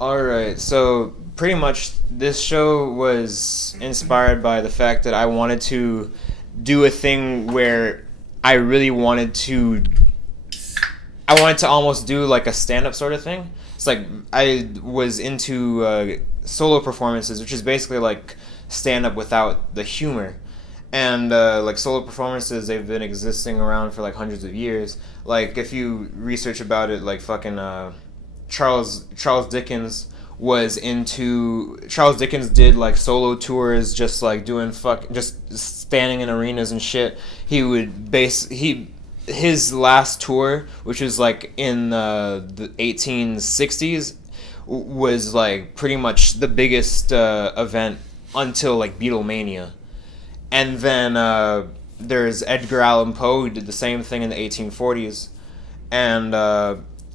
All right, so pretty much this show was inspired by the fact that I wanted to do a thing where I really wanted to I wanted to almost do like a stand-up sort of thing. It's like I was into solo performances, which is basically like stand-up without the humor. And like solo performances, they've been existing around for like hundreds of years. Like if you research about it, like fucking Charles Dickens Charles Dickens did like solo tours, just like doing just standing in arenas and shit. He would base he his last tour, which was like in the 1860s, was like pretty much the biggest event until like Beatlemania. And then there's Edgar Allan Poe, who did the same thing in the 1840s. And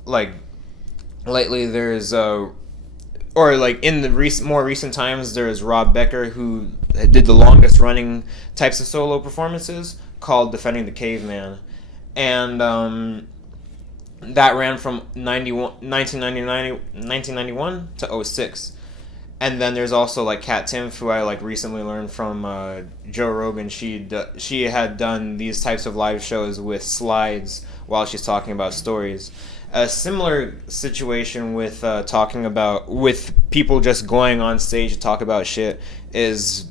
like lately there's or like in the more recent times, there's Rob Becker, who did the longest running types of solo performances, called Defending the Caveman. And that ran from 1991 to '06. And then there's also like Kat Timpf, who I like recently learned from Joe Rogan. She had done these types of live shows with slides while she's talking about stories. A similar situation with talking about with people just going on stage to talk about shit is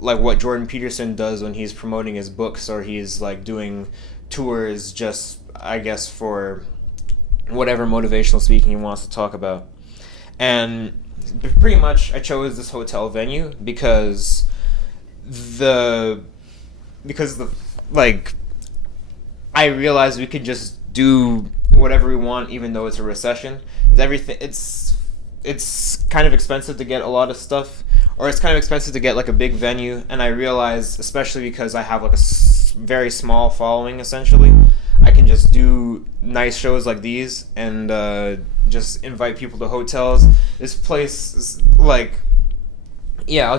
like what Jordan Peterson does when he's promoting his books, or he's like doing tours, just I guess for whatever motivational speaking he wants to talk about. And pretty much I chose this hotel venue the because the like I realized we could just do whatever we want, even though it's a recession. It's kind of expensive to get a lot of stuff, or it's kind of expensive to get like a big venue. And I realized, especially because I have like a very small following, essentially, I can just do nice shows like these and just invite people to hotels. This place is like, yeah, I'll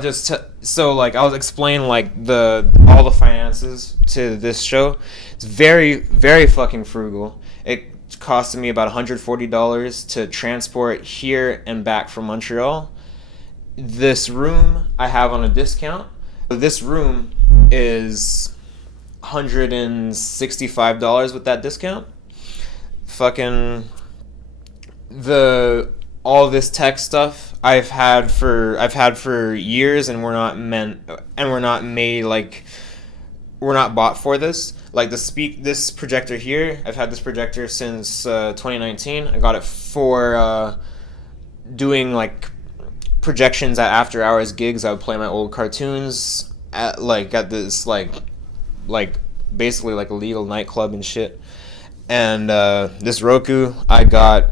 explain like the all the finances to this show. It's very very fucking frugal. It costed me about $140 to transport here and back from Montreal. This room I have on a discount. This room is $165 with that discount. Fucking the all this tech stuff I've had for years, and we're not bought for this. Like this projector here, I've had this projector since 2019. I got it for doing like projections at after hours gigs. I would play my old cartoons at this like basically like a legal nightclub and shit. And this Roku I got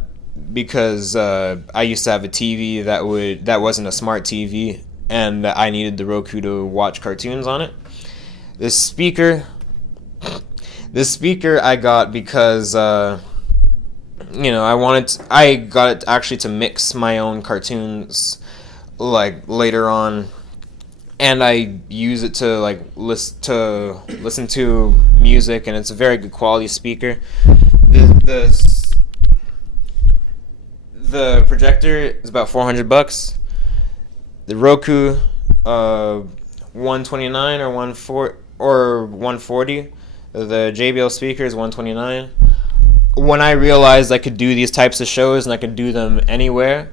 because I used to have a TV that wasn't a smart TV, and I needed the Roku to watch cartoons on it. This speaker, I got because I got it actually to mix my own cartoons like later on, and I use it to like listen to music, and it's a very good quality speaker. The projector is about $400. The Roku, 129 or 140. The JBL speaker is 129. When I realized I could do these types of shows and I could do them anywhere,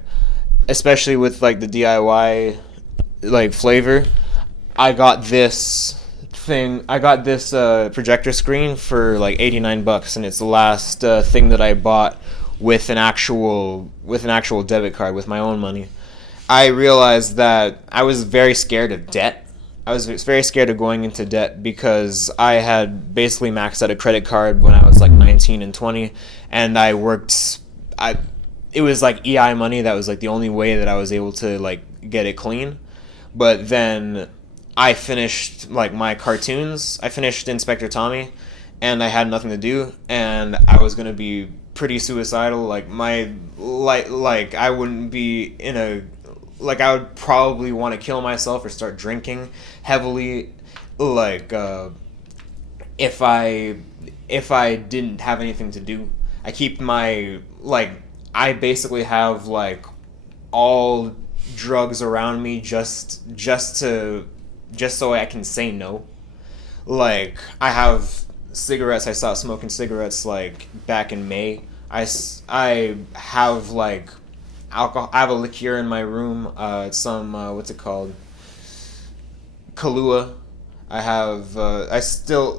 especially with like the DIY like flavor, I got this projector screen for like $89, and it's the last thing that I bought with an actual debit card with my own money. I realized that I was very scared of debt. I was very scared of going into debt because I had basically maxed out a credit card when I was like 19 and 20, and it was like EI money. That was like the only way that I was able to like get it clean. But then I finished like my cartoons. I finished Inspector Tommy, and I had nothing to do, and I was gonna be pretty suicidal. Like I wouldn't be in a like I would probably want to kill myself or start drinking heavily, like if I didn't have anything to do. I keep my I basically have like all drugs around me just so I can say no. Like, I have cigarettes. I stopped smoking cigarettes like back in May. I have like alcohol. I have a liqueur in my room. It's some what's it called? Kahlua. I have. I still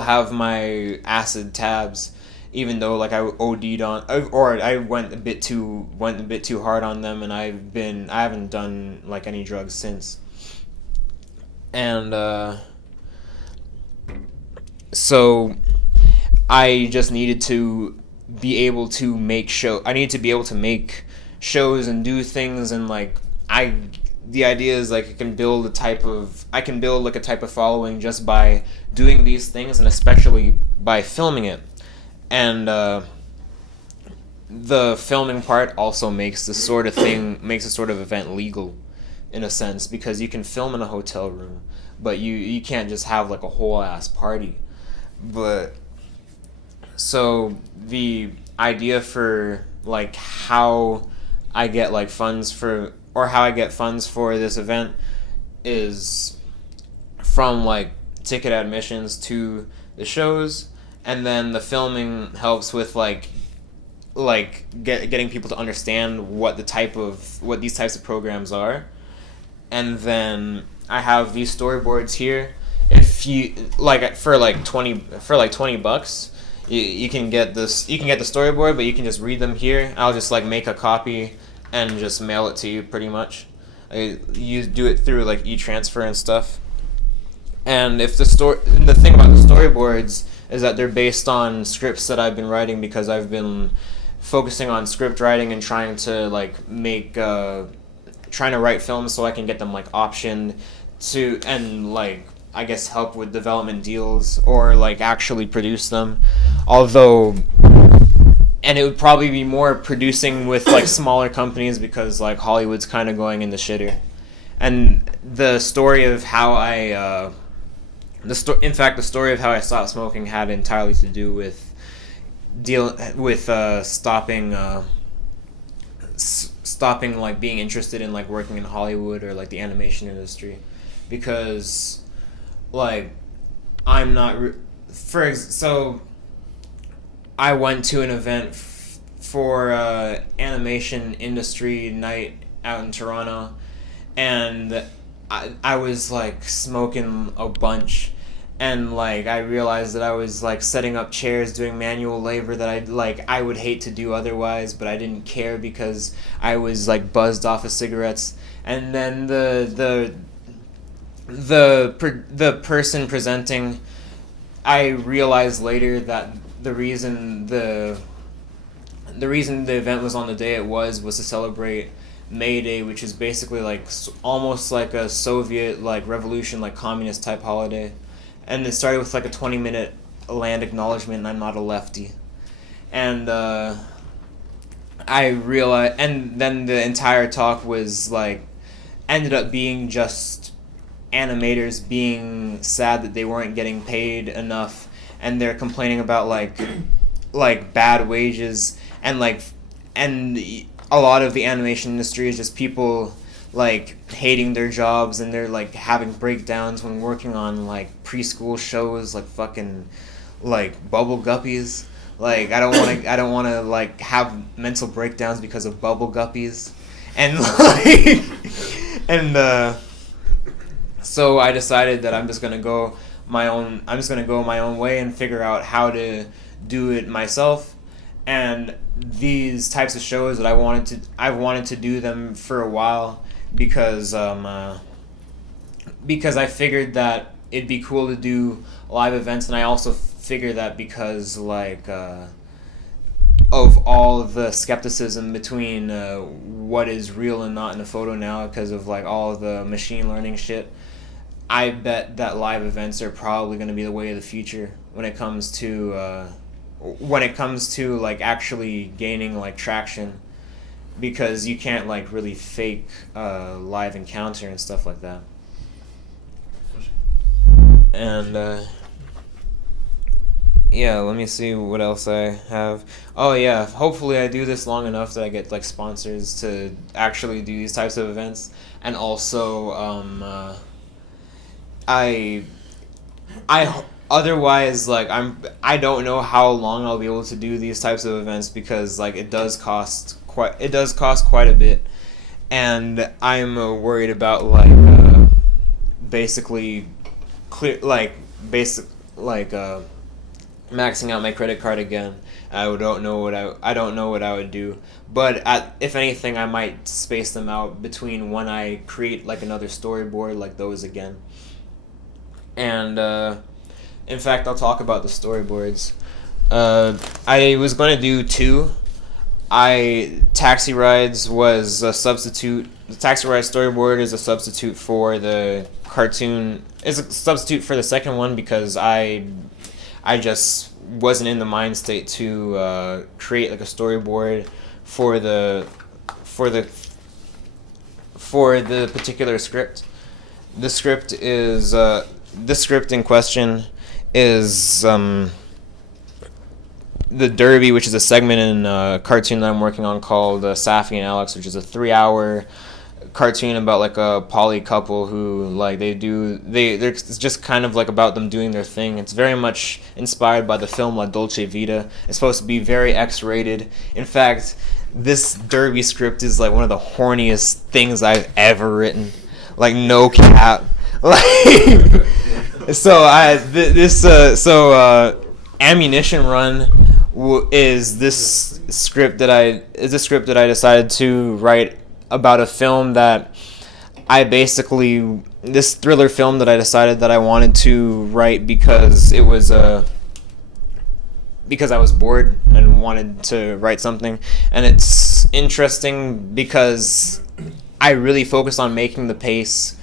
have my acid tabs, even though like I OD'd on, or I went a bit too hard on them, and I haven't done like any drugs since. And so I just needed to be able to make show. I need to be able to make shows and do things, and like the idea is like I can build like a type of following just by doing these things, and especially by filming it. And the filming part also makes the sort of event legal, in a sense, because you can film in a hotel room, but you can't just have like a whole ass party. But so the idea for like how I get like funds for this event is from like ticket admissions to the shows, and then the filming helps with getting people to understand what these types of programs are. And then I have these storyboards here. If you like for like $20, you can get the storyboard, but you can just read them here. I'll just like make a copy and just mail it to you, pretty much. You do it through like e-transfer and stuff. And the thing about the storyboards is that they're based on scripts that I've been writing, because I've been focusing on script writing and trying to write films so I can get them like optioned to, and like I guess help with development deals, or like actually produce them. And it would probably be more producing with like smaller companies, because like Hollywood's kind of going in the shitter. And the story of how I stopped smoking had entirely to do with stopping like being interested in like working in Hollywood or like the animation industry, because like I'm not so I went to an event for animation industry night out in Toronto, and I was like smoking a bunch, and like I realized that I was like setting up chairs, doing manual labor that I would hate to do otherwise, but I didn't care because I was like buzzed off of cigarettes. And then the person presenting, I realized later that the reason the event was on the day it was to celebrate May Day, which is basically like almost like a Soviet like revolution, like communist type holiday. And it started with like a 20-minute land acknowledgement, and I'm not a lefty. And I realized, and then the entire talk was like, ended up being just animators being sad that they weren't getting paid enough, and they're complaining about like bad wages, and a lot of the animation industry is just people like hating their jobs, and they're like having breakdowns when working on like preschool shows, like fucking like Bubble Guppies. Like I don't want to like have mental breakdowns because of Bubble Guppies, and so I decided that I'm just gonna go my own way and figure out how to do it myself. And these types of shows that I've wanted to do them for a while, because I figured that it'd be cool to do live events, and I also figured that because like of all of the skepticism between what is real and not in a photo now, because of like all of the machine learning shit, I bet that live events are probably going to be the way of the future when it comes to like actually gaining like traction, because you can't like really fake live encounter and stuff like that. yeah, let me see what else I have. Oh yeah, hopefully I do this long enough that I get like sponsors to actually do these types of events, and also I otherwise like I don't know how long I'll be able to do these types of events because like it does cost quite a bit, and I'm worried about like basically clear like basic like maxing out my credit card again. I don't know what I would do. But if anything, I might space them out between when I create like another storyboard like those again. And in fact, I'll talk about the storyboards. I was going to do two. Taxi Rides was a substitute. The Taxi Ride storyboard is a substitute for the cartoon. Is a substitute for the second one because I just wasn't in the mind state to create like a storyboard for the for the for the particular script. The script is the script in question is the Derby, which is a segment in a cartoon that I'm working on called Safi and Alex, which is a 3-hour cartoon about like a poly couple who like they're it's just kind of like about them doing their thing. It's very much inspired by the film La Dolce Vita. It's supposed to be very X-rated. In fact, this Derby script is like one of the horniest things I've ever written. Like no cap. Like Ammunition Run is this script that I decided to write about a film that this thriller film that I decided that I wanted to write because it was because I was bored and wanted to write something. And it's interesting because I really focus on making the pace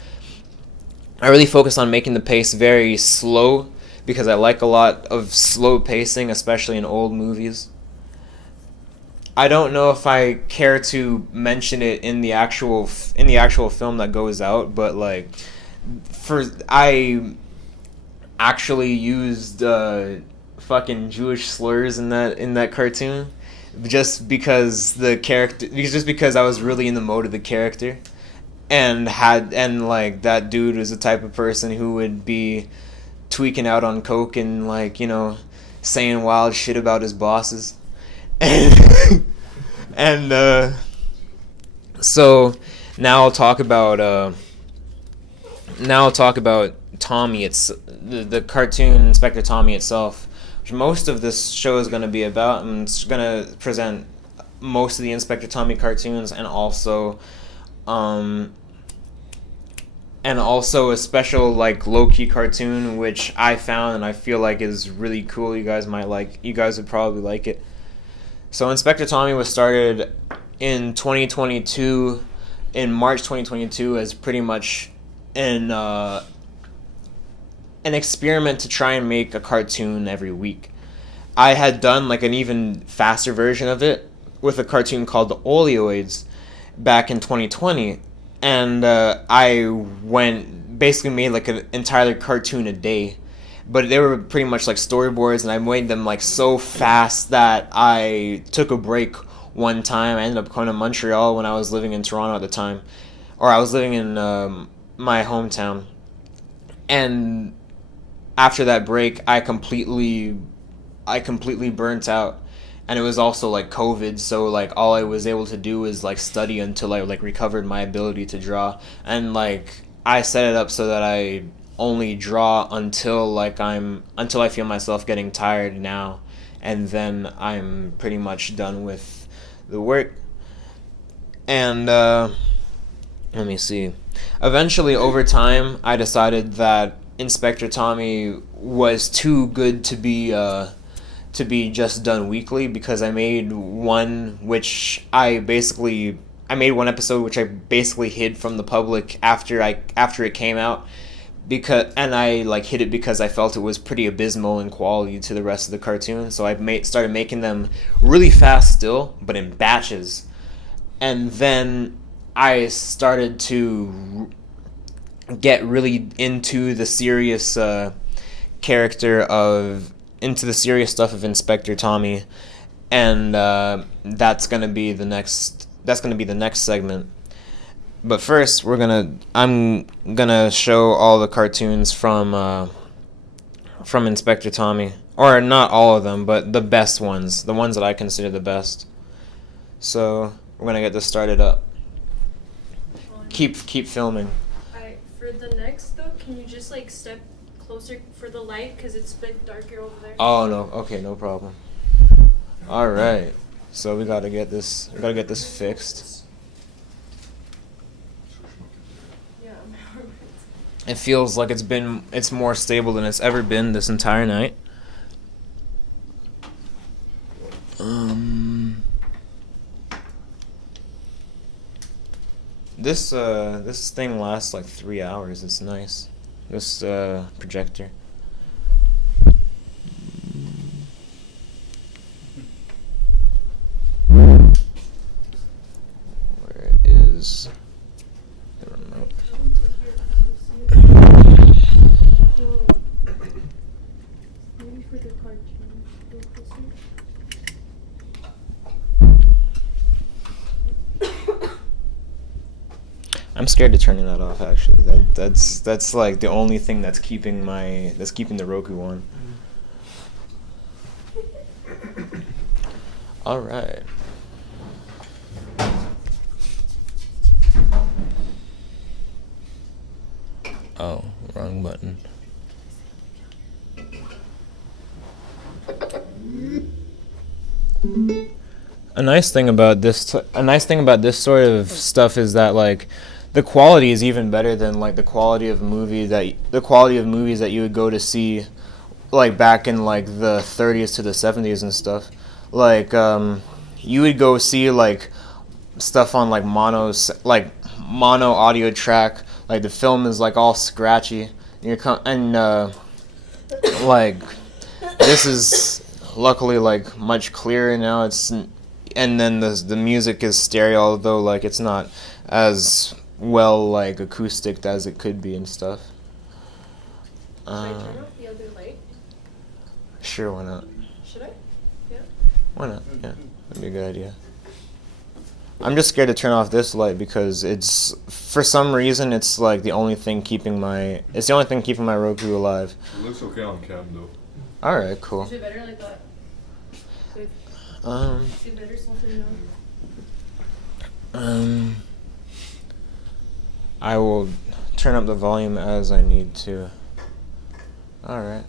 very slow because I like a lot of slow pacing, especially in old movies. I don't know if I care to mention it in the actual film that goes out, but like I actually used fucking Jewish slurs in that cartoon just because I was really in the mode of the character and like that dude was the type of person who would be tweaking out on coke and like, you know, saying wild shit about his bosses. And so now I'll talk about Tommy. It's the cartoon Inspector Tommy itself, which most of this show is going to be about. And it's going to present most of the Inspector Tommy cartoons and also a special like low-key cartoon which I found and I feel like is really cool. You guys would probably like it. So Inspector Tommy was started in 2022, in March 2022, as pretty much an experiment to try and make a cartoon every week. I had done like an even faster version of it with a cartoon called The Oleoids back in 2020, and I basically made like an entire cartoon a day. But they were pretty much like storyboards, and I made them like so fast that I took a break one time. I ended up going to Montreal when I was living in Toronto at the time, or I was living in my hometown. And after that break, I completely burnt out, and it was also like COVID, so like all I was able to do was like study until I like recovered my ability to draw, and like I set it up so that I only draw until I feel myself getting tired now, and then I'm pretty much done with the work. And let me see. Eventually, over time, I decided that Inspector Tommy was too good to be just done weekly, because I made one episode which I basically hid from the public after it came out, and I like hid it because I felt it was pretty abysmal in quality to the rest of the cartoon. So I started making them really fast still, but in batches. And then I started to get really into the serious character of into the serious stuff of Inspector Tommy, and that's gonna be the next. That's gonna be the next segment. But first, I'm gonna show all the cartoons from Inspector Tommy, or not all of them, but the best ones, the ones that I consider the best. So we're gonna get this started up. Keep filming. Alright, for the next though, can you just like step closer for the light, because it's a bit darker over there? Oh no, okay, no problem. All right, so we gotta get this fixed. Yeah, It feels like it's more stable than it's ever been this entire night. This thing lasts like 3 hours. It's nice. This projector. Where is the remote? maybe for the cartoon, go closer. I'm scared of turning that off. Actually, that's like the only thing that's keeping the Roku on. All right. Oh, wrong button. A nice thing about this sort of stuff is that like the quality is even better than like the quality of movies that you would go to see like back in like the 30s to the 70s and stuff. Like you would go see like stuff on like mono audio track. Like the film is like all scratchy. Like this is luckily like much clearer now. And then the music is stereo, although like it's not as well like acoustic as it could be and stuff. Should I turn off the other light? Sure, why not? Should I? Yeah. Why not? Yeah, that'd be a good idea. I'm just scared to turn off this light because it's for some reason it's like the only thing keeping my Roku alive. It looks okay on cam though. All right, cool. Is it better like that? Is it better something now? I will turn up the volume as I need to. All right.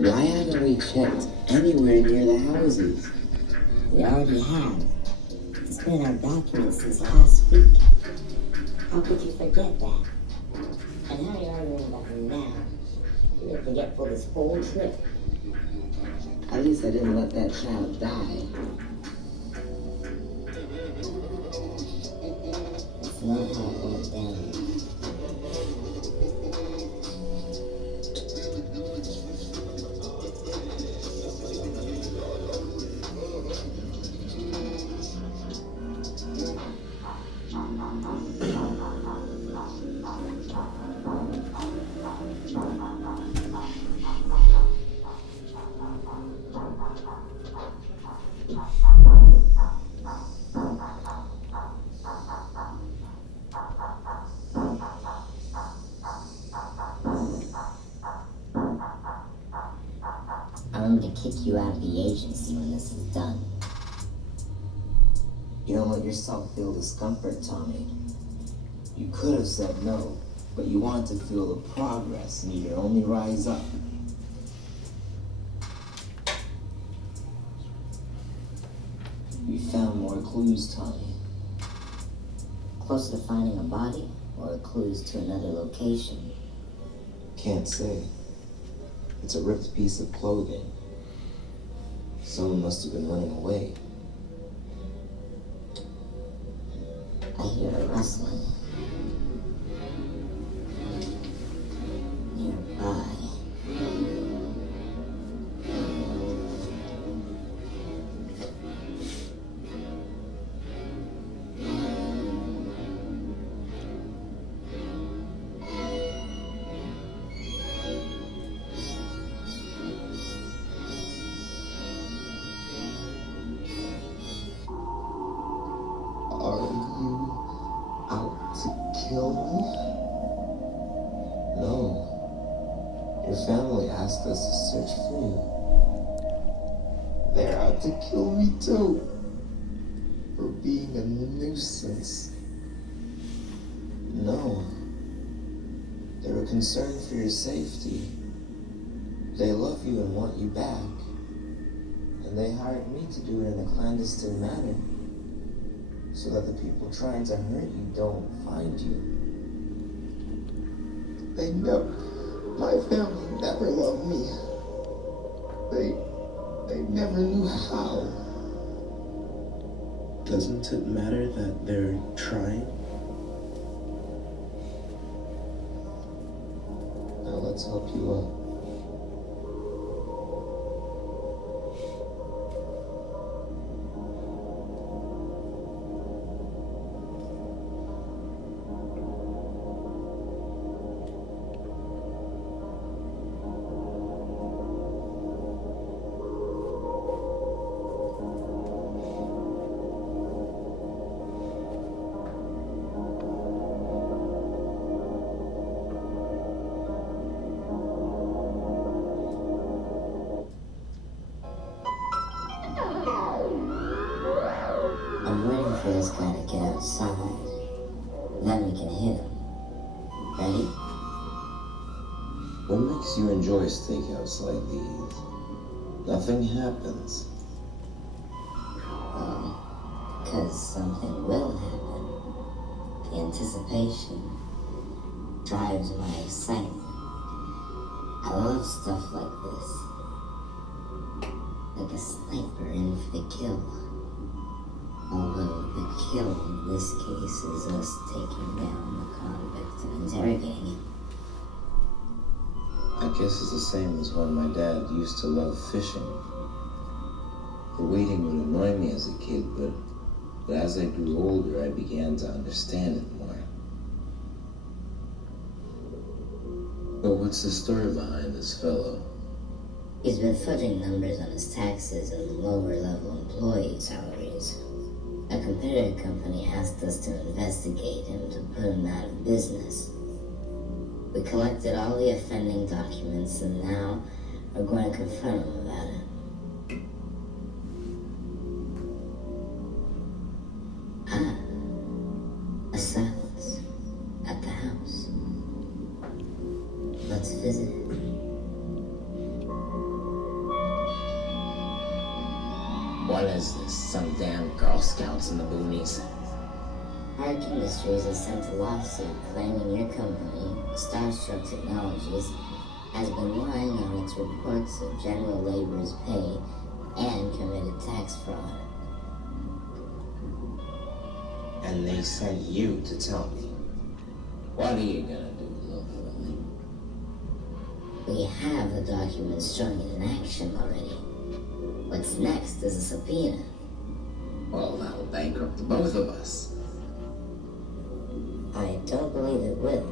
Why haven't we checked anywhere near the houses? We already have. It's been in our documents since last week. How could you forget that? And how are you arguing about him now? You were forgetful this whole trip. At least I didn't let that child die. That's not how it went down. I'm going to kick you out of the agency when this is done. You don't let yourself feel discomfort, Tommy. You could have said no, but you wanted to feel the progress and you could only rise up. We found more clues, Tommy. Closer to finding a body or clues to another location? Can't say. It's a ripped piece of clothing. Someone must have been running away. I hear a rustling. Nearby. Your family asked us to search for you. They're out to kill me too. For being a nuisance. No. They were concerned for your safety. They love you and want you back. And they hired me to do it in a clandestine manner. So that the people trying to hurt you don't find you. They know my family never loved me. They never knew how. Doesn't it matter that they're trying? Now let's help you out. I'm waiting for this guy to get outside. Then we can hit him. Ready? What makes you enjoy stakeouts like these? Nothing happens. Because something will happen. The anticipation drives my excitement. I love stuff like this. Like a sniper in for the kill. Although the kill in this case is us taking down the convict and interrogating him. I guess it's the same as when my dad used to love fishing. The waiting would annoy me as a kid, but as I grew older, I began to understand it more. But what's the story behind this fellow? He's been fudging numbers on his taxes and lower-level employee salaries. A competitor company asked us to investigate him to put him out of business. We collected all the offending documents and now we're going to confront him about it. A silence at the house. Let's visit it. What is this? Some damn Girl Scouts in the boonies? Arc Industries has sent a lawsuit claiming your company, Starstruck Technologies, has been lying on its reports of general labor's pay and committed tax fraud. And they sent you to tell me. What are you gonna do, little Willie? We have the documents showing it in action already. What's next is a subpoena. Well, that'll bankrupt the both of us. I don't believe it will.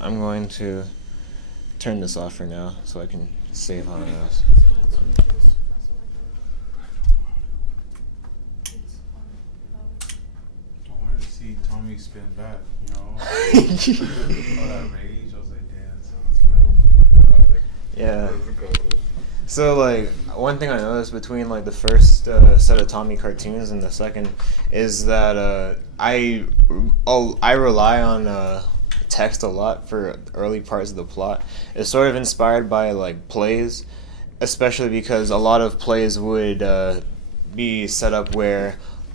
I'm going to turn this off for now so I can save on this. I wanted to see Tommy spin back, you know? All that rage, I was like, damn, that sounds metal. Yeah. So, like, one thing I noticed between, like, the first set of Tommy cartoons and the second is that I rely on text a lot for early parts of the plot. It's sort of inspired by, like, plays, especially because a lot of plays would be set up where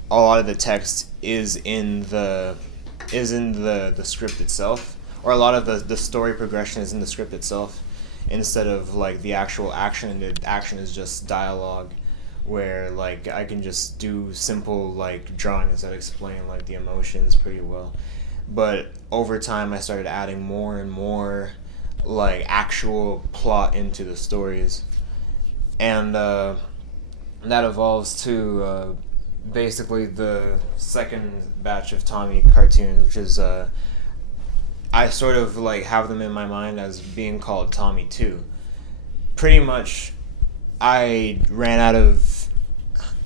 a lot of the text is in the script itself, or a lot of the story progression is in the script itself, instead of like the actual action, and the action is just dialogue, where like I can just do simple like drawings that explain like the emotions pretty well. But over time I started adding more and more like actual plot into the stories, and that evolves to basically the second batch of Tommy cartoons, which is I sort of like have them in my mind as being called Tommy 2. Pretty much, I ran out of,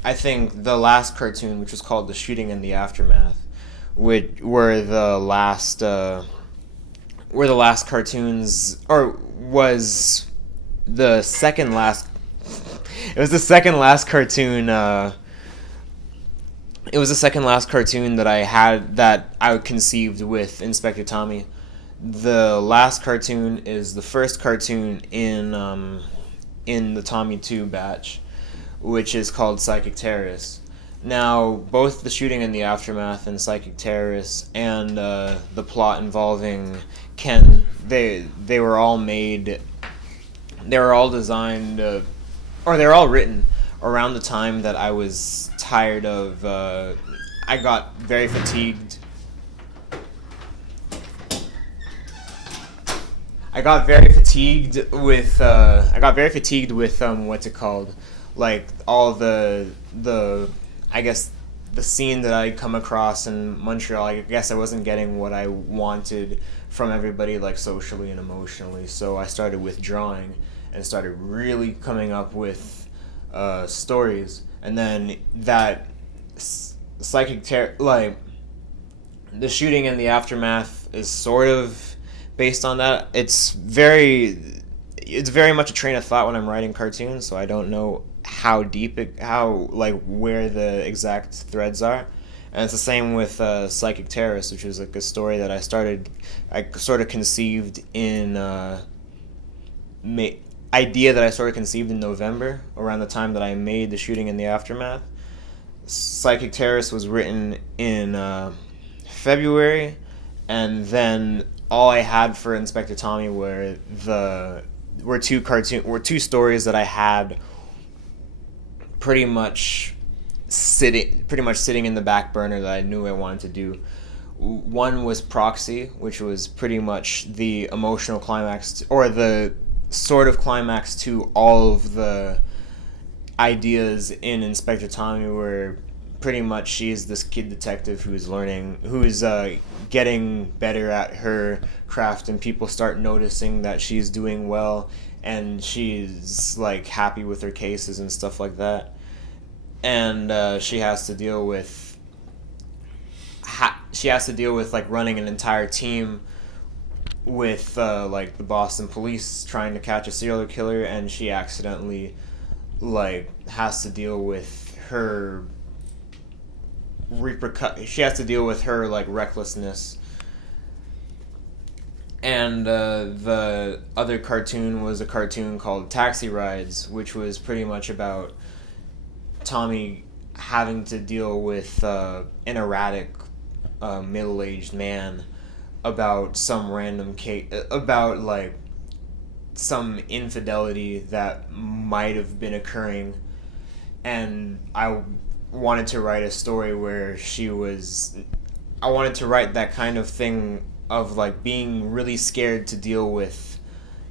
I think, the last cartoon, which was called The Shooting and the Aftermath, which were the last cartoons, or was the second last. It was the second last cartoon. It was the second last cartoon that I conceived with Inspector Tommy. The last cartoon is the first cartoon in the Tommy 2 batch, which is called Psychic Terrorists. Now, both The Shooting and the Aftermath and Psychic Terrorists and the plot involving Ken, they were all made, they were all designed, or they were all written around the time that I was tired of, I got very fatigued. I got very fatigued with what's it called? Like all the I guess the scene that I come across in Montreal. I guess I wasn't getting what I wanted from everybody, like socially and emotionally. So I started withdrawing and started really coming up with stories. And then that like The Shooting and the Aftermath is sort of based on that. It's very much a train of thought when I'm writing cartoons, so I don't know how deep where the exact threads are. And it's the same with Psychic Terrorists, which is like a story that I sort of conceived in idea that I sort of conceived in November, around the time that I made The Shooting and the Aftermath. Psychic Terrorists was written in February, and then all I had for Inspector Tommy were two stories that I had pretty much sitting in the back burner that I knew I wanted to do. One was Proxy, which was pretty much the emotional climax, or the sort of climax to all of the ideas in Inspector Tommy, where pretty much she's this kid detective who's getting better at her craft, and people start noticing that she's doing well, and she's like happy with her cases and stuff like that. And she has to deal with like running an entire team with like the Boston police trying to catch a serial killer, and she accidentally like has to deal with her like recklessness. And the other cartoon was a cartoon called Taxi Rides, which was pretty much about Tommy having to deal with an erratic middle-aged man about some random case, about like some infidelity that might have been occurring. And I wanted to write a story where I wanted to write that kind of thing of like being really scared to deal with,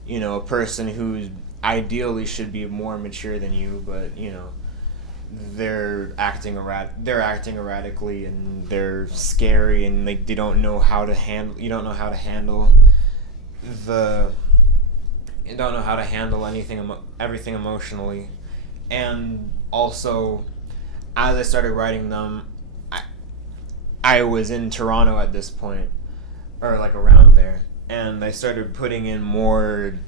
you know, a person who ideally should be more mature than you, but you know, they're acting erratically, and they're scary, and like you don't know how to handle I don't know how to handle everything emotionally, and also as I started writing them, I was in Toronto at this point, or like around there, and I started putting in more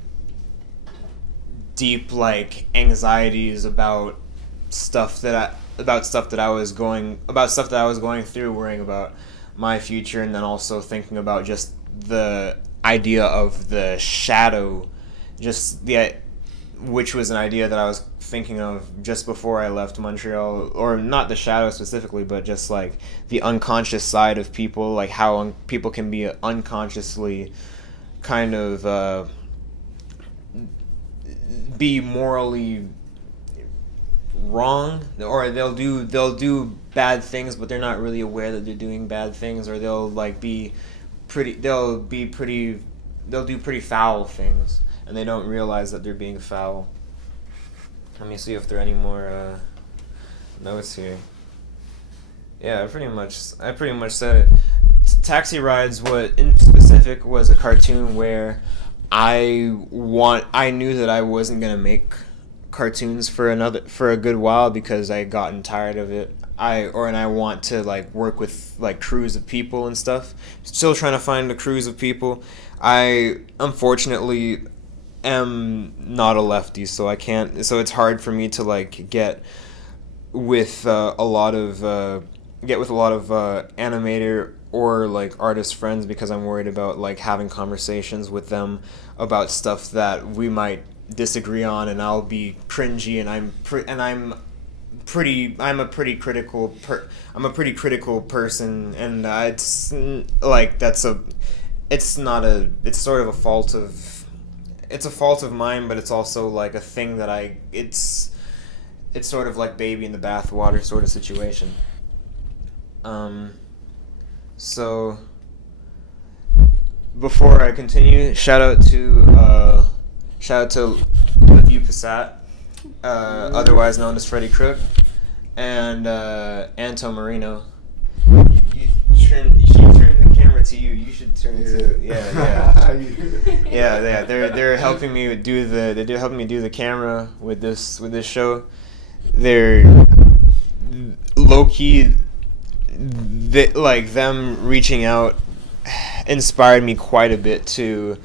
deep like anxieties about stuff that I was going through, worrying about my future, and then also thinking about just the idea of the shadow, which was an idea that I was thinking of just before I left Montreal, or not the shadow specifically, but just like the unconscious side of people, like how people can be unconsciously kind of be morally wrong, or they'll do bad things, but they're not really aware that they're doing bad things, or they'll do pretty foul things, and they don't realize that they're being foul. Let me see if there are any more notes here. Yeah, I pretty much said it. Taxi Rides, what in specific was a cartoon where I knew that I wasn't gonna make cartoons for a good while because I had gotten tired of it. I want to like work with like crews of people and stuff. Still trying to find a crews of people. I unfortunately am not a lefty, so I can't. So it's hard for me to like get with a lot of animator or like artist friends, because I'm worried about like having conversations with them about stuff that we might disagree on, and I'll be cringy, and I'm a pretty critical person, and it's like it's sort of a fault of mine, but it's also like a thing that it's sort of like baby in the bathwater sort of situation. So before I continue, shout out to Liviu Passat, otherwise known as Freddy Crook, and Anto Marino. You turn the camera to you. You should turn it to yeah. They're helping me do the camera with this show. They're low key. Like them reaching out inspired me quite a bit to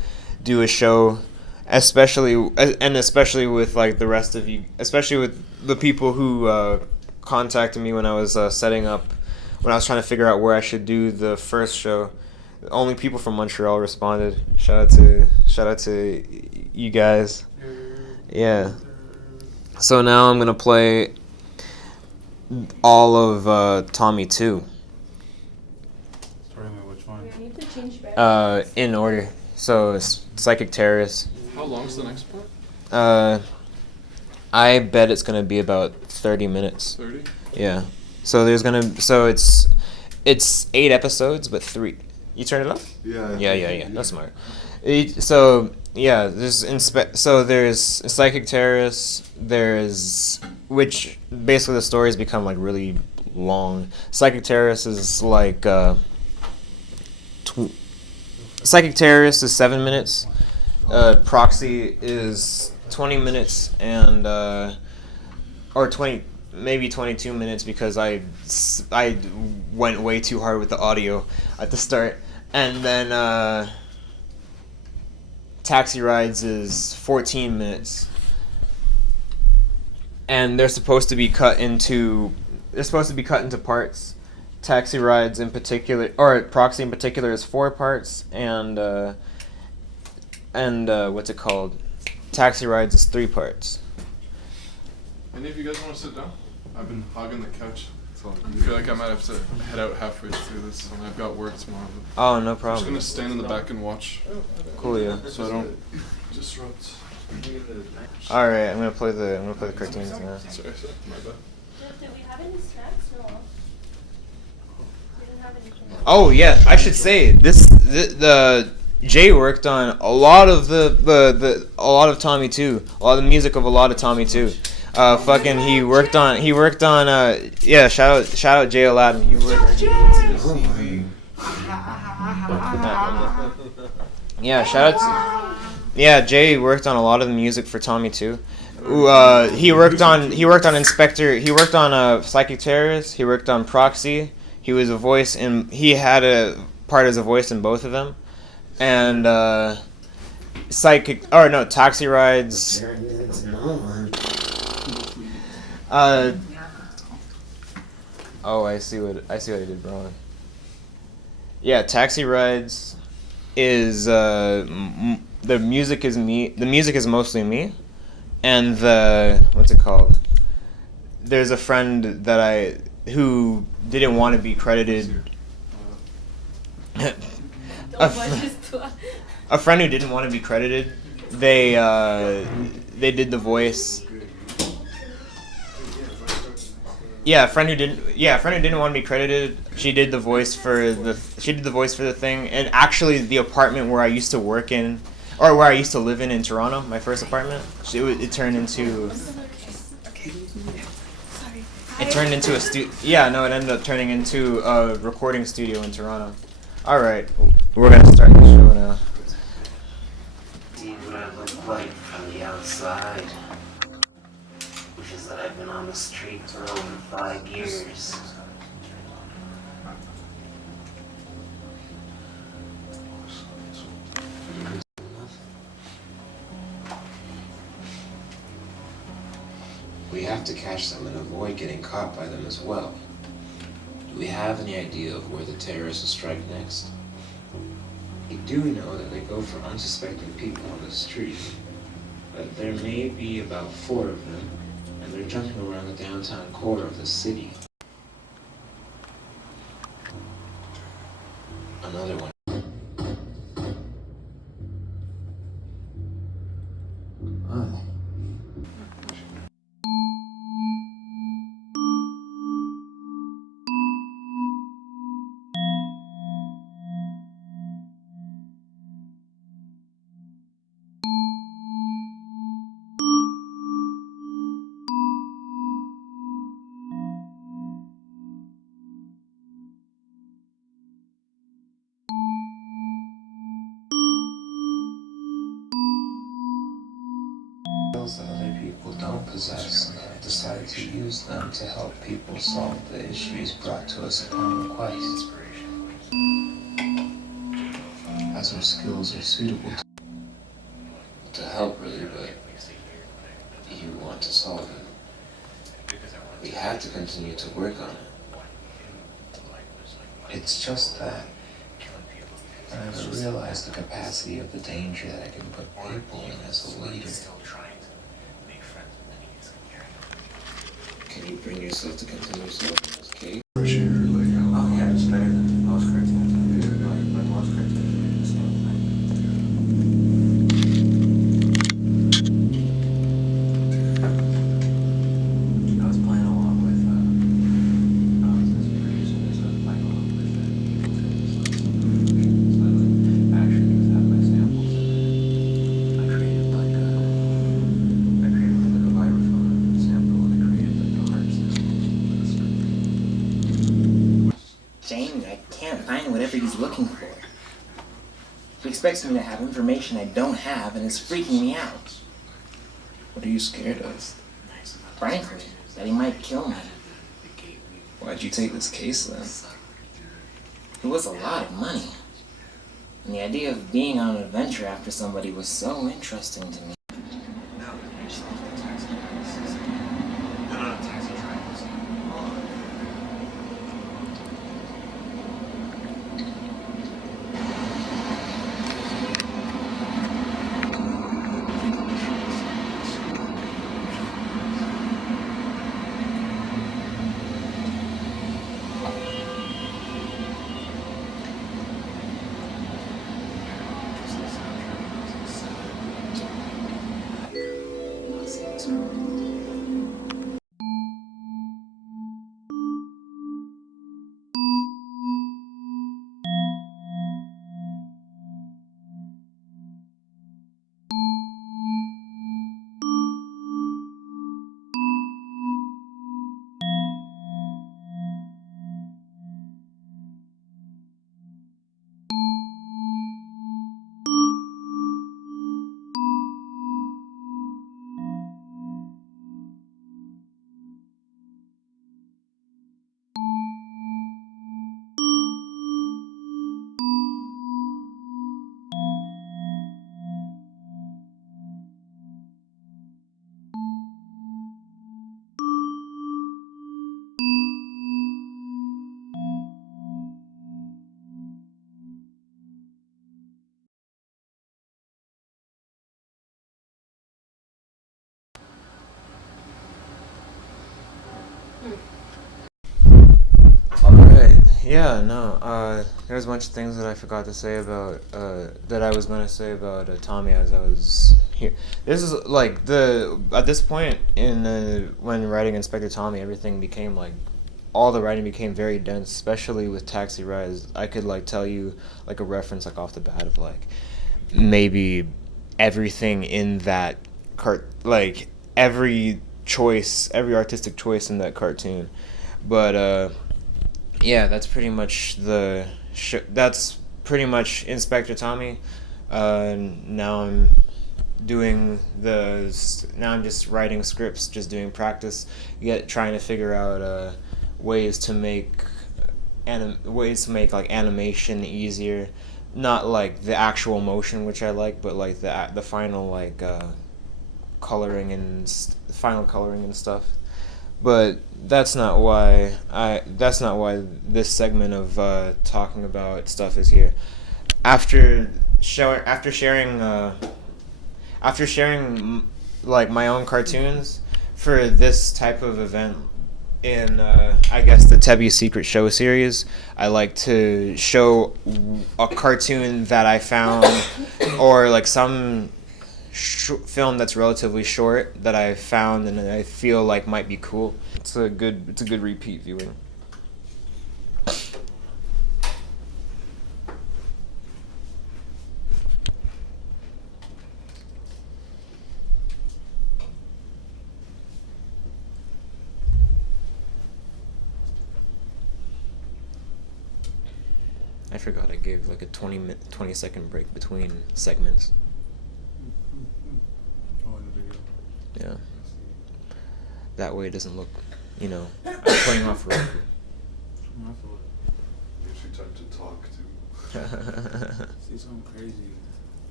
do a show, especially with like the rest of you, especially with the people who contacted me when I was setting up, when I was trying to figure out where I should do the first show. Only people from Montreal responded. Shout out to you guys. Yeah. So now I'm gonna play all of Tommy 2. Starting with which one? I need to change back. In order. So Psychic Terrorist. How long's the next part? I bet it's gonna be about 30 minutes. 30? Yeah. So it's 8 episodes, but 3. You turn it off? Yeah. That's smart. There's Psychic Terrorist. Which basically the stories become like really long. Psychic Terrorist is like Psychic Terrorist is 7 minutes. Proxy is 20 minutes, and or 20, maybe 22 minutes, because I went way too hard with the audio at the start. And then Taxi Rides is 14 minutes. And they're supposed to be cut into parts. Taxi Rides in particular, or Proxy in particular, is 4 parts, and what's it called? Taxi Rides is 3 parts. Any of you guys want to sit down? I've been hogging the couch, so I feel like I might have to head out halfway through this, and I've got work tomorrow. Oh, no I'm problem. just gonna stand in the back and watch. Cool, yeah. So I don't disrupt. All right, I'm gonna play the cartoons now. Sorry, my bad. Did we have any snacks? No. We didn't have anything. Oh yeah, I should say the Jay worked on a lot of a lot of Tommy 2, a lot of the music of a lot of Tommy 2. He worked on shout out Jay Aladdin. He worked. Yeah, shout out to. Yeah, Jay worked on a lot of the music for Tommy too. He worked on Inspector. He worked on Psychic Terrorist. He worked on Proxy. He was a voice in. He had a part as a voice in both of them, and Taxi Rides. I see what I did wrong. Yeah, Taxi Rides is the music is me. The music is mostly me, and what's it called? There's a friend who didn't want to be credited. A friend who didn't want to be credited. They did the voice. Yeah, a friend who didn't want to be credited. She did the voice for the thing, and actually the apartment where I used to work in, or where I used to live in Toronto, my first apartment, it turned into. It turned into a it ended up turning into a recording studio in Toronto. All right, we're gonna start the show now. See what I look like from the outside, which is that I've been on the street for over 5 years. We have to catch them and avoid getting caught by them as well. Do we have any idea of where the terrorists will strike next? We do know that they go for unsuspecting people on the street, but there may be about 4 of them, and they're jumping around the downtown core of the city. Another one. Skills that other people don't possess, and have decided to use them to help people solve the issues brought to us upon request. As our skills are suitable to help, really, but you want to solve it. We had to continue to work on it. It's just that I never realized the capacity of the danger that I can put people in as a leader. Can you bring yourself to continue solving this case? Oh yeah, it's better than most cartoons. Like most cartoons, it's the same thing. I was playing along with, I was this producer, so I was playing along with people to so I actually just had my samples and I created like a vibraphone sample and I created like a heart sample. Jamie, I can't find whatever he's looking for. He expects me to have information I don't have and it's freaking me out. What are you scared of? Frankly, that he might kill me. Why'd you take this case then? It was a lot of money. And the idea of being on an adventure after somebody was so interesting to me. Yeah, no. There's a bunch of things that I forgot to say about that I was going to say about Tommy as I was here. This is like at this point in when writing Inspector Tommy, everything became like all the writing became very dense, especially with Taxi Rise. I could like tell you like a reference like off the bat of like maybe everything in that like every artistic choice in that cartoon. But yeah, that's pretty much that's pretty much Inspector Tommy. Now I'm just writing scripts, just doing practice, trying to figure out ways to make like animation easier, not like the actual motion which I like, but like the final like coloring and stuff. But that's not why this segment of talking about stuff is here. After sharing like my own cartoons for this type of event in I guess the Tebbie Secret Show series, I like to show a cartoon that I found or like some film that's relatively short that I found and I feel like might be cool. It's a good repeat viewing. I forgot I gave like a 20-second break between segments. Yeah. That way it doesn't look, I'm playing off record. Gives you time to talk too. See something crazy.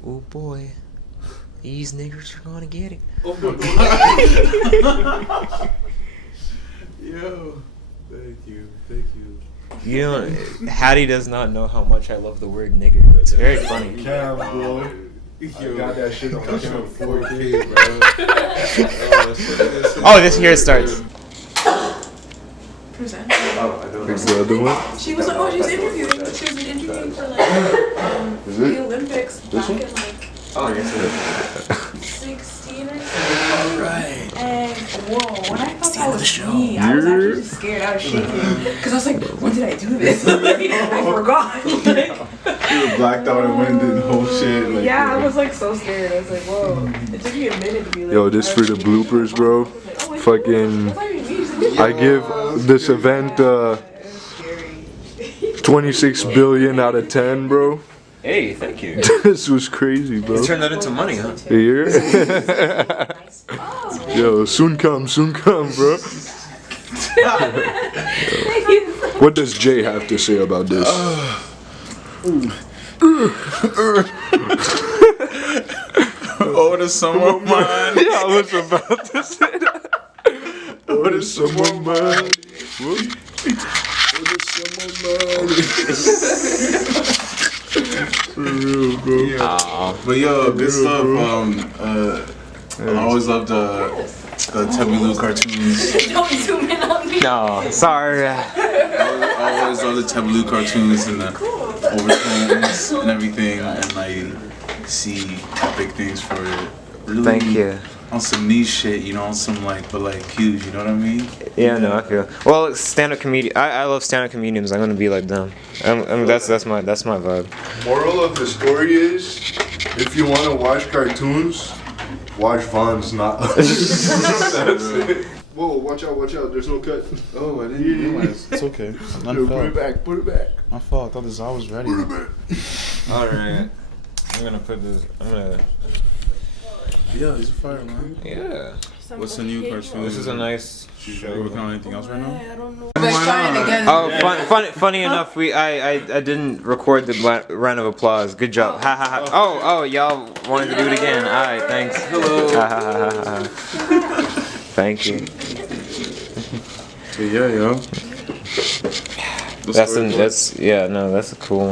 Oh boy. These niggers are gonna get it. Oh my god. Yo. Thank you. Hattie does not know how much I love the word nigger. It's very funny. Cam, boy. I got that shit on camera 4K, bro. Oh, this here starts. Present. Oh, I don't know. The other one? She was interviewing. She was interviewing for like the Olympics back in like 16 or something. Right. And whoa, when I thought that was me, I was actually just scared. I was shaking because I was like, when did I do this? Like, I forgot. You were blacked out and went and whole shit. Like, yeah, I was like so scared. I was like, whoa. It took me a minute to be like. Yo, this for the bloopers, bro. Fucking. I give this event 26 billion out of 10, bro. Hey, thank you. This was crazy, bro. You turned that into money, huh? Yeah. Yo, soon come, bro. What does Jay have to say about this? Oh, to someone mine. Yeah, I was about to say that. Oh, to someone mine. Oh, to someone mine. For real, bro. Yeah. But yo, good stuff. I always loved the Tebbie Lou cartoons. Don't zoom in on me. No, sorry. I always loved the Tebbie Lou cartoons and the overtones and everything, and like see epic things for it. Really, Thank you. On some niche shit, on some but huge, you know what I mean? Yeah, no, I feel. Well, stand-up comedian. I love stand-up comedians. I'm gonna be like them. That's my vibe. Moral of the story is, if you want to watch cartoons, watch Vaughn's, not us. That's it. Whoa, watch out, there's no cut. Oh, I didn't realize. It's okay. Yo, put it back. My fault. I thought this I was ready. Alright. I'm gonna put this. Yeah, he's a fire, man. Yeah. What's the new cartoon? This is a nice Are you show. working on anything else right now? I don't know. Oh, funny enough, I didn't record the round of applause. Good job. Ha ha ha. Oh, y'all wanted to do it again. All right, thanks. Hello. Ha ha ha ha. Thank you. Yeah, yo. That's a cool one.